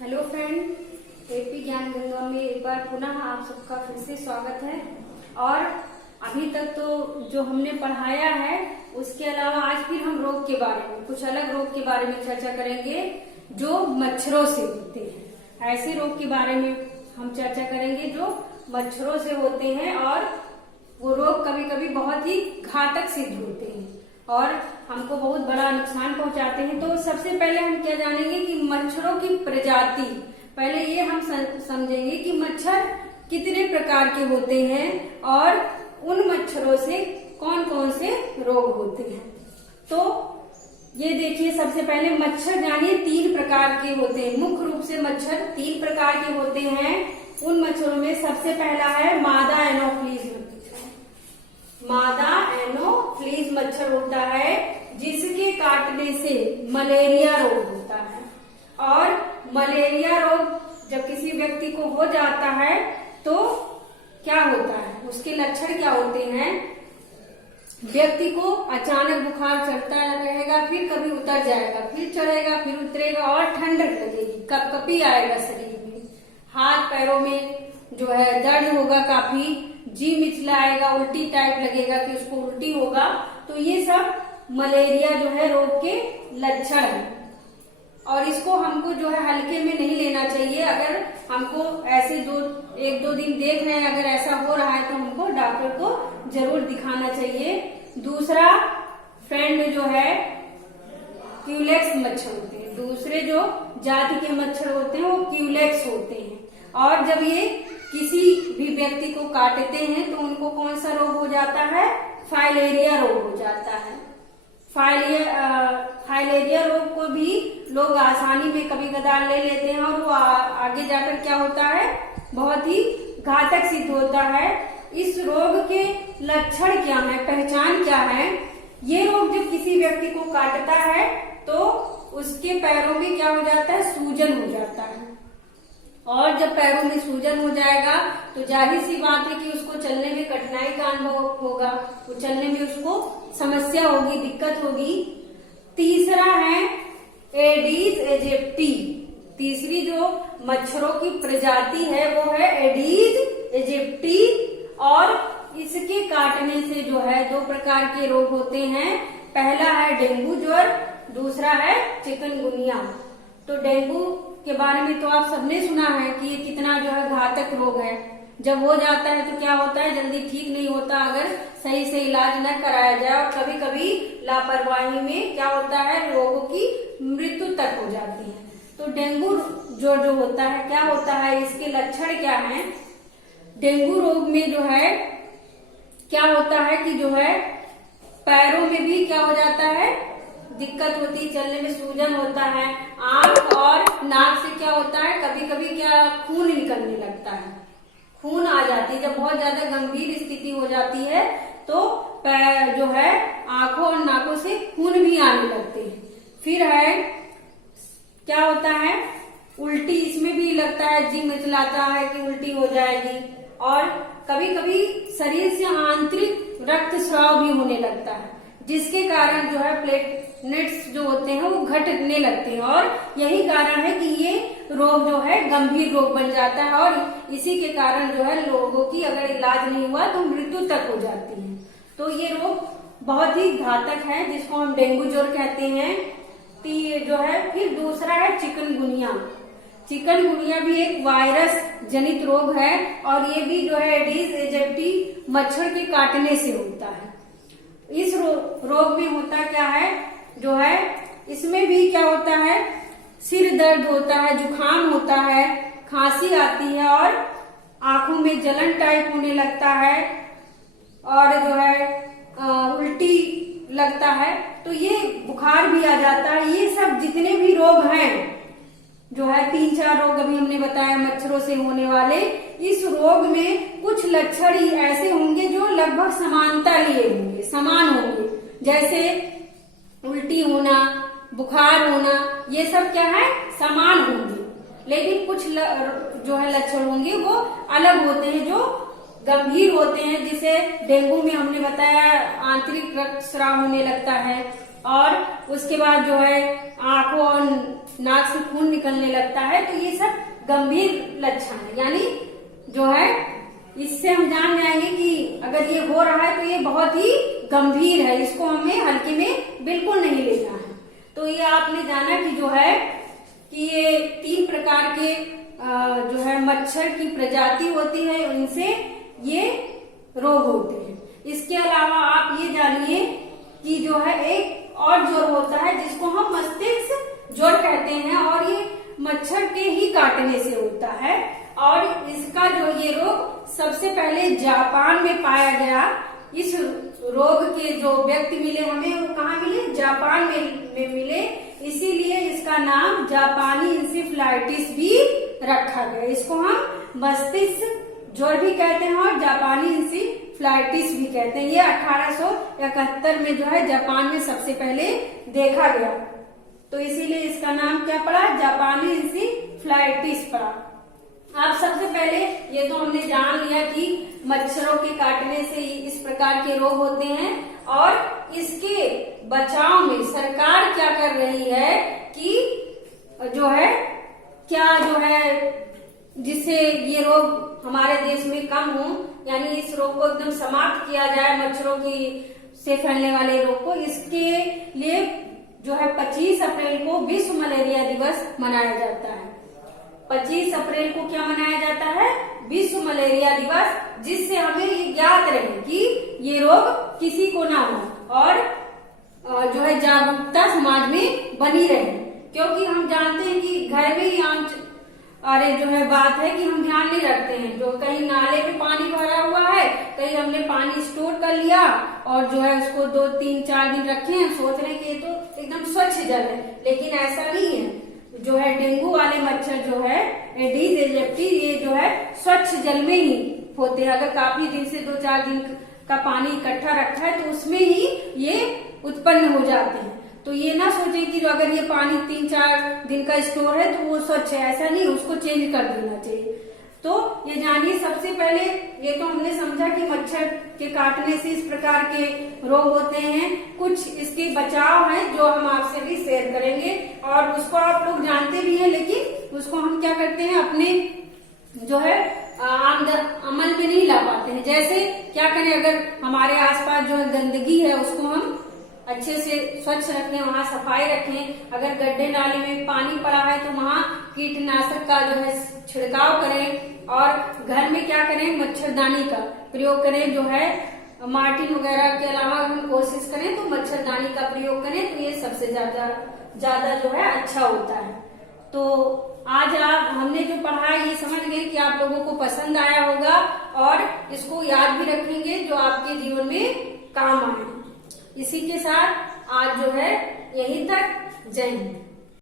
Hello friend, AP ज्ञान गंगा में एक बार पुनः आप सबका फिर से स्वागत है। और अभी तक तो जो हमने पढ़ाया है उसके अलावा आज फिर हम रोग के बारे में, कुछ अलग रोग के बारे में चर्चा करेंगे जो मच्छरों से होते हैं। ऐसे रोग के बारे में हम चर्चा करेंगे जो मच्छरों से होते हैं और वो रोग कभी कभी बहुत ही घातक सिद्ध होते हैं और हमको बहुत बड़ा नुकसान पहुंचाते हैं। तो सबसे पहले हम क्या जानेंगे कि मच्छरों की प्रजाति, पहले ये हम समझेंगे कि मच्छर कितने प्रकार के होते हैं और उन मच्छरों से कौन कौन से रोग होते हैं। तो ये देखिए, सबसे पहले मच्छर जानिए 3 प्रकार के होते हैं। मुख्य रूप से मच्छर 3 प्रकार के होते हैं। उन मच्छरों में सबसे पहला है मादा एनोफ्लीज। मादा एनोफ्लीज मच्छर होता है जिसके काटने से मलेरिया रोग होता है। और मलेरिया रोग जब किसी व्यक्ति को हो जाता है तो क्या होता है, उसके लक्षण क्या होते हैं। व्यक्ति को अचानक बुखार चढ़ता रहेगा, फिर कभी उतर जाएगा, फिर चढ़ेगा, फिर उतरेगा और ठंडक लगेगी, कपकपी आएगा शरीर में, हाथ पैरों में जो है दर्द होगा, काफी जी मिचलाएगा, उल्टी टाइप लगेगा कि उसको उल्टी होगा। तो ये सब मलेरिया जो है रोग के लक्षण है और इसको हमको जो है हल्के में नहीं लेना चाहिए। अगर हमको ऐसे 1-2 दिन देख रहे हैं, अगर ऐसा हो रहा है तो हमको डॉक्टर को जरूर दिखाना चाहिए। दूसरा फ्रेंड जो है क्यूलेक्स मच्छर होते हैं। दूसरे जो जाति के मच्छर होते हैं वो क्यूलेक्स होते हैं और जब ये किसी भी व्यक्ति को काटते हैं तो उनको कौन सा रोग हो जाता है, फाइलेरिया रोग हो जाता है। फाइलेरिया रोग को भी लोग आसानी में कभी कदार ले लेते हैं और वो आगे जाकर क्या होता है, बहुत ही घातक सिद्ध होता है। इस रोग के लक्षण क्या है, पहचान क्या है। ये रोग जब किसी व्यक्ति को काटता है तो उसके पैरों में क्या हो जाता है, सूजन हो जाता है और जब पैरों में सूजन हो जाएगा तो जाहिर सी बात है कि उसको चलने में कठिनाई का अनुभव होगा, वो चलने में उसको समस्या होगी, दिक्कत होगी। तीसरा है एडीज एजिप्टी। तीसरी जो मच्छरों की प्रजाति है वो है एडीज एजिप्टी और इसके काटने से जो है 2 प्रकार के रोग होते हैं। पहला है डेंगू ज्वर, दूसरा है चिकनगुनिया। तो डेंगू के बारे में तो आप सबने सुना है कि ये कितना जो है घातक रोग है। जब हो जाता है तो क्या होता है, जल्दी ठीक नहीं होता अगर सही से इलाज न कराया जाए और कभी कभी लापरवाही में क्या होता है, लोगों की मृत्यु तक हो जाती है। तो डेंगू जो होता है, क्या होता है, इसके लक्षण क्या हैं। डेंगू रोग में जो है क्या होता है कि जो है पैरों में भी क्या हो जाता है, दिक्कत होती है, चलने में सूजन होता है। आंख और नाक से क्या होता है, कभी कभी क्या खून निकलने लगता है, खून आ जाती है। जब बहुत ज्यादा गंभीर स्थिति हो जाती है तो पैर जो है आंखों और नाकों से खून भी आने लगते हैं। फिर है क्या होता है, उल्टी, इसमें भी लगता है, जी मिचलाता है कि उल्टी हो जाएगी और कभी कभी शरीर से आंतरिक रक्त स्राव भी होने लगता है जिसके कारण जो है प्लेटलेट्स जो होते हैं वो घटने लगते हैं और यही कारण है कि ये रोग जो है गंभीर रोग बन जाता है और इसी के कारण जो है लोगों की अगर इलाज नहीं हुआ तो मृत्यु तक हो जाती है। तो ये रोग बहुत ही घातक है जिसको हम डेंगू ज्वर कहते हैं। जो है फिर दूसरा है चिकनगुनिया। चिकनगुनिया भी एक वायरस जनित रोग है और ये भी जो है एडीज एजिप्टी मच्छर के काटने से होता है। इस रोग में होता क्या है, जो है इसमें भी क्या होता है, सिर दर्द होता है, जुकाम होता है, खांसी आती है और आंखों में जलन टाइप होने लगता है और जो है उल्टी लगता है। तो ये बुखार भी आ जाता है। ये सब जितने भी रोग हैं, जो है 3-4 रोग अभी हमने बताया मच्छरों से होने वाले, इस रोग में कुछ लक्षण ही ऐसे होंगे जो लगभग समानता लिए होंगे, समान होंगे। जैसे उल्टी होना, बुखार होना, ये सब क्या है, समान होंगे, लेकिन कुछ जो है लक्षण होंगे वो अलग होते हैं, जो गंभीर होते हैं। जिसे डेंगू में हमने बताया आंतरिक रक्तस्राव होने लगता है और उसके बाद जो है आंखों और नाक से खून निकलने लगता है, तो ये सब गंभीर लक्षण है। यानी जो है इससे हम जान जाएंगे कि अगर ये हो रहा है तो ये बहुत ही गंभीर है, इसको हमें हल्के में बिल्कुल नहीं लेना है। तो ये आपने जाना कि जो है कि ये 3 प्रकार के जो है मच्छर की प्रजाति होती है, इनसे ये रोग होते हैं। इसके अलावा आप ये जानिए कि जो है एक और ज्वर होता है जिसको हम मस्तिष्क ज्वर कहते हैं, और ये मच्छर के ही काटने से होता है। और इसका जो ये रोग सबसे पहले जापान में पाया गया। इस रोग के जो व्यक्ति मिले हमें, वो कहाँ मिले? जापान में मिले, इसीलिए इसका नाम जापानी इंसेफ्लाइटिस भी रखा गया। इसको हम मस्तिष्क ज्वर भी कहते हैं और जापानी इंसेफ्लाइटिस भी कहते हैं। ये 1871 में जो है जापान में सबसे पहले देखा गया, तो इसीलिए इसका नाम क्या पड़ा? जापानी इंसेफ्लाइटिस पड़ा। अब सबसे पहले ये तो हमने जान लिया कि मच्छरों के काटने से इस प्रकार के रोग होते हैं, और इसके बचाव में सरकार क्या कर रही है कि जो है क्या जो है जिससे ये रोग हमारे देश में कम हो, यानी इस रोग को एकदम समाप्त किया जाए, मच्छरों की से फैलने वाले रोग को। इसके लिए जो है 25 अप्रैल को विश्व मलेरिया दिवस मनाया जाता है। 25 अप्रैल को क्या मनाया जाता है? विश्व मलेरिया दिवस, जिससे हमें ये ज्ञात रहे कि ये रोग किसी को ना हो, और जो है जागरूकता समाज में बनी रहे। क्योंकि हम जानते हैं कि घर में ही अरे जो है बात है कि हम ध्यान नहीं रखते हैं, जो कहीं नाले में पानी भरा हुआ है, कहीं हमने पानी स्टोर कर लिया और जो है उसको 2, 3, 4 दिन रखे हैं, सोच रहे कि ये तो एकदम स्वच्छ जल है, लेकिन ऐसा नहीं है। जो है डेंगू वाले मच्छर जो है एडीज एजिप्टी, ये जो है स्वच्छ जल में ही होते हैं। अगर काफी दिन से 2-4 दिन का पानी इकट्ठा रखा है तो उसमें ही ये उत्पन्न हो जाते हैं। तो ये ना सोचे कि जो अगर ये पानी 3-4 दिन का स्टोर है तो वो स्वच्छ है, ऐसा नहीं, उसको चेंज कर देना चाहिए। तो ये जानिए, सबसे पहले ये तो हमने समझा कि मच्छर के काटने से इस प्रकार के रोग होते हैं। कुछ इसके बचाव हैं जो हम आपसे भी शेयर करेंगे, और उसको आप लोग जानते भी हैं, लेकिन उसको हम क्या करते हैं अपने जो है अमल में नहीं ला पाते हैं। जैसे क्या करें, अगर हमारे आसपास जो गंदगी है उसको हम अच्छे से स्वच्छ रखें, वहाँ सफाई रखें। अगर गड्ढे नाले में पानी पड़ा है तो वहाँ कीटनाशक का जो है छिड़काव करें, और घर में क्या करें, मच्छरदानी का प्रयोग करें। जो है मार्टिन वगैरह के अलावा हम कोशिश करें तो मच्छरदानी का प्रयोग करें, तो ये सबसे ज्यादा जो है अच्छा होता है। तो आज हमने जो पढ़ा ये समझ गए कि आप लोगों को पसंद आया होगा, और इसको याद भी रखेंगे जो आपके जीवन में काम आए। इसी के साथ आज जो है यहीं तक, जय हिंद।